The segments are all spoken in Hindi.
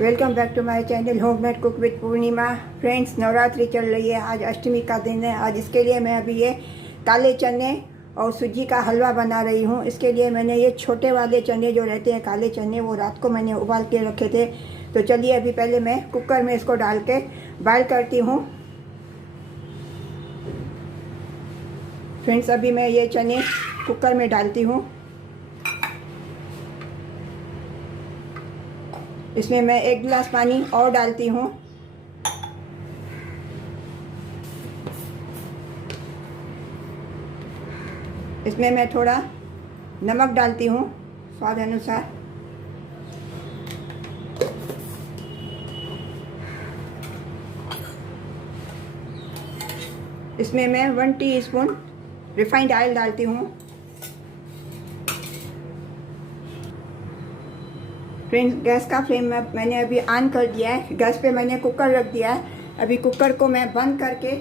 Welcome back to my channel homemade cook with Purnima. Friends, Navratri चल रही है, आज अष्टमी का दिन है। आज इसके लिए मैं अभी ये काले चने और सूजी का हलवा बना रही हूँ। इसके लिए मैंने ये छोटे वाले चने जो रहते हैं काले चने, वो रात को मैंने उबाल के रखे थे। तो चलिए अभी पहले मैं कुकर में इसको डाल के बॉयल करती हूँ। फ्रेंड्स, अभी मैं ये चने कुकर में डालती हूँ। इसमें मैं 1 गिलास पानी और डालती हूँ। इसमें मैं थोड़ा नमक डालती हूँ स्वाद अनुसार। इसमें मैं 1 टीस्पून रिफाइंड ऑयल डालती हूँ। फ्रेंड्स, गैस का फ्लेम मैंने अभी ऑन कर दिया है। गैस पे मैंने कुकर रख दिया है। अभी कुकर को मैं बंद करके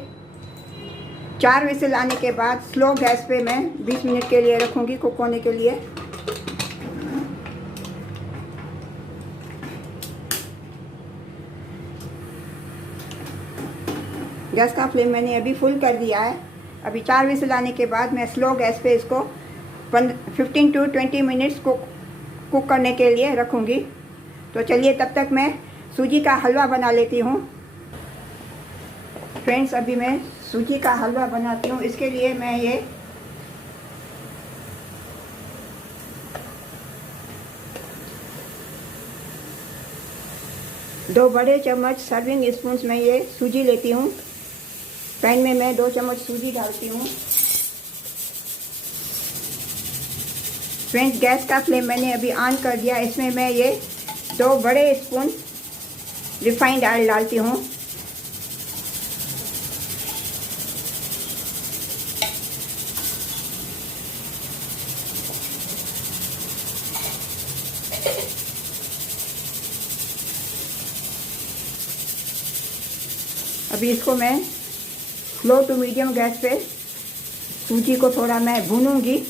4 विसल आने के बाद स्लो गैस पे मैं 20 मिनट के लिए रखूँगी कुक होने के लिए। गैस का फ्लेम मैंने अभी फुल कर दिया है। अभी 4 विसल आने के बाद मैं स्लो गैस पे इसको 15 to 20 मिनट्स कुक करने के लिए रखूँगी। तो चलिए तब तक मैं सूजी का हलवा बना लेती हूँ। फ्रेंड्स, अभी मैं सूजी का हलवा बनाती हूँ। इसके लिए मैं ये 2 बड़े चम्मच सर्विंग स्पून में ये सूजी लेती हूँ। पैन में मैं 2 चम्मच सूजी डालती हूँ। फ्रेंड्स, गैस का फ्लेम मैंने अभी ऑन कर दिया। इसमें मैं ये 2 बड़े स्पून रिफाइंड ऑयल डालती हूँ। अभी इसको मैं स्लो टू मीडियम गैस पे सूजी को थोड़ा मैं भूनूंगी।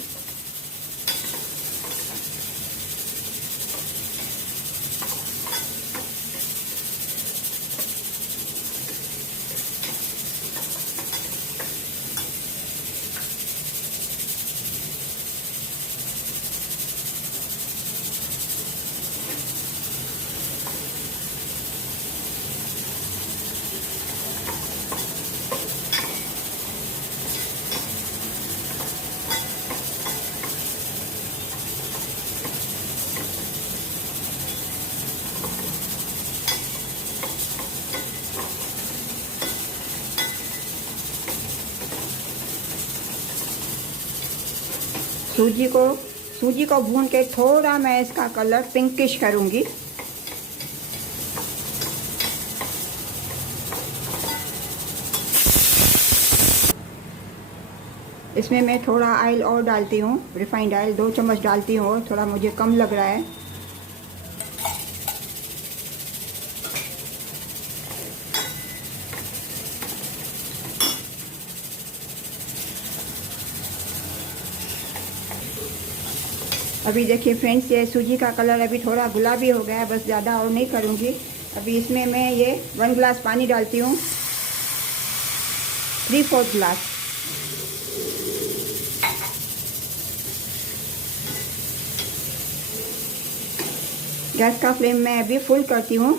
सूजी को भून के थोड़ा मैं इसका कलर पिंकिश करूंगी। इसमें मैं थोड़ा ऑयल और डालती हूँ, रिफाइंड ऑयल 2 चम्मच डालती हूँ और थोड़ा मुझे कम लग रहा है। अभी देखिए फ्रेंड्स, ये सूजी का कलर अभी थोड़ा गुलाबी हो गया है, बस ज़्यादा और नहीं करूँगी। अभी इसमें मैं ये 1 गिलास पानी डालती हूँ, 3/4 गिलास। गैस का फ्लेम मैं अभी फुल करती हूँ।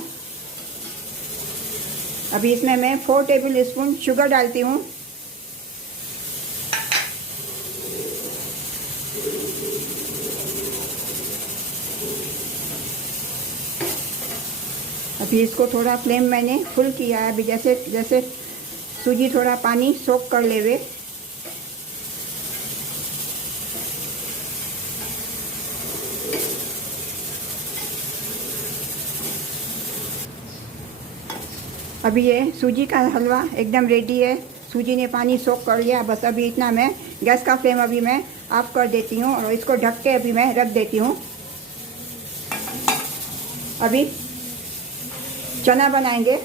अभी इसमें मैं 4 टेबल स्पून शुगर डालती हूँ। अभी इसको थोड़ा फ्लेम मैंने फुल किया है। अभी जैसे जैसे सूजी थोड़ा पानी सोक कर लेवे। अभी ये सूजी का हलवा एकदम रेडी है। सूजी ने पानी सोक कर लिया। बस अभी इतना मैं गैस का फ्लेम अभी मैं ऑफ कर देती हूँ और इसको ढक के अभी मैं रख देती हूँ। अभी चना बनाएंगे।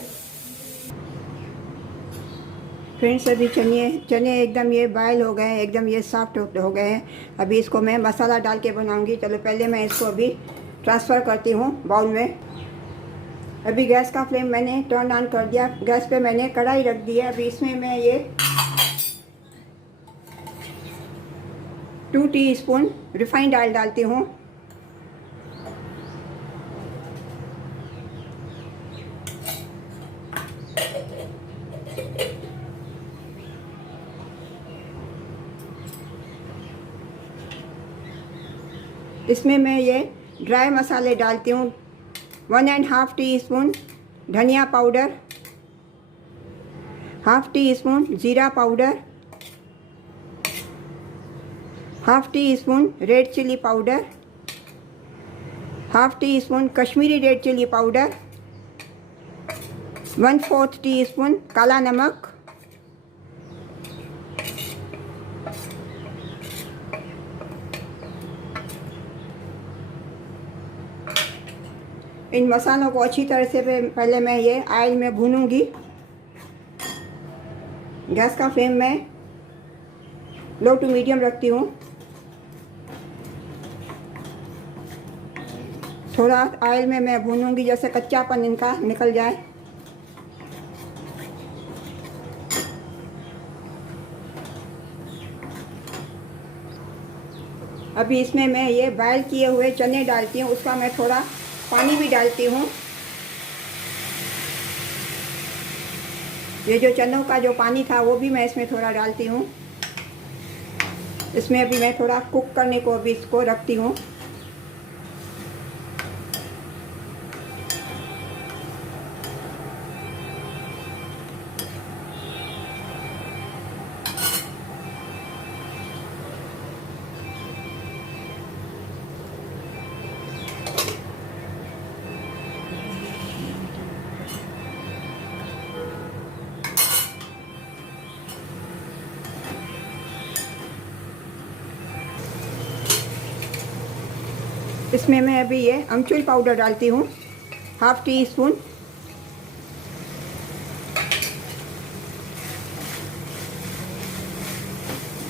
फ्रेंड्स, अभी चने एकदम ये बॉयल हो गए हैं, एकदम ये सॉफ्ट हो गए हैं। अभी इसको मैं मसाला डाल के बनाऊंगी। चलो पहले मैं इसको अभी ट्रांसफ़र करती हूँ बाउल में। अभी गैस का फ्लेम मैंने टर्न ऑन कर दिया। गैस पे मैंने कढ़ाई रख दी है। अभी इसमें मैं ये 2 टीस्पून रिफाइंड ऑयल डालती हूँ। इसमें मैं ये ड्राई मसाले डालती हूँ। 1.5 टीस्पून धनिया पाउडर, 1/2 टीस्पून जीरा powder, 1/2 teaspoon red chilli powder, 1/2 teaspoon Kashmiri red chilli powder, 1/4 teaspoon काला नमक, इन मसालों को अच्छी तरह से पहले मैं ये ऑयल में भूनूंगी। गैस का फ्लेम मैं लो टू मीडियम रखती हूँ। थोड़ा ऑयल में मैं भूनूंगी जैसे कच्चापन इनका निकल जाए। अभी इसमें मैं ये बॉयल किए हुए चने डालती हूँ। उसका मैं थोड़ा पानी भी डालती हूँ। ये जो चनों का जो पानी था वो भी मैं इसमें थोड़ा डालती हूँ। इसमें अभी मैं थोड़ा कुक करने को अभी इसको रखती हूँ। इसमें मैं अभी ये अमचूर पाउडर डालती हूँ, 1/2 टीस्पून।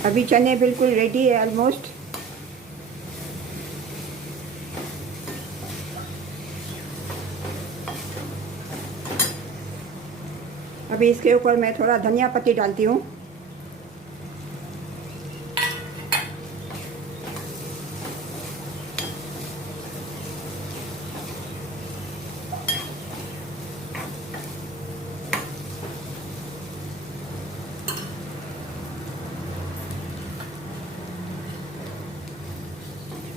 अभी चने बिल्कुल रेडी है ऑलमोस्ट। अभी इसके ऊपर मैं थोड़ा धनिया पत्ती डालती हूँ।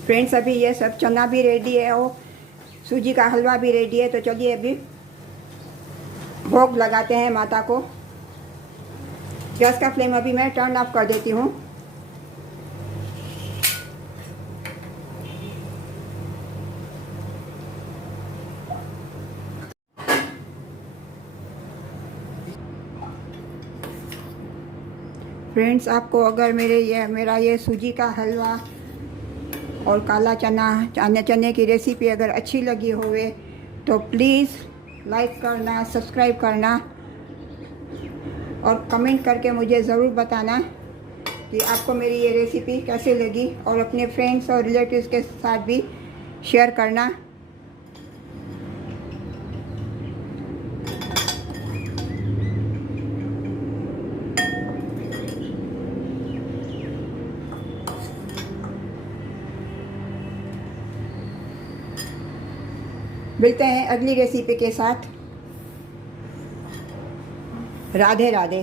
फ्रेंड्स, अभी ये सब चना भी रेडी है और सूजी का हलवा भी रेडी है। तो चलिए अभी भोग लगाते हैं माता को। गैस का फ्लेम अभी मैं टर्न ऑफ कर देती हूँ। फ्रेंड्स, आपको अगर मेरा ये सूजी का हलवा और काला चने की रेसिपी अगर अच्छी लगी होवे तो प्लीज़ लाइक करना, सब्सक्राइब करना और कमेंट करके मुझे ज़रूर बताना कि आपको मेरी ये रेसिपी कैसे लगी, और अपने फ्रेंड्स और रिलेटिव्स के साथ भी शेयर करना। मिलते हैं अगली रेसिपी के साथ। राधे राधे।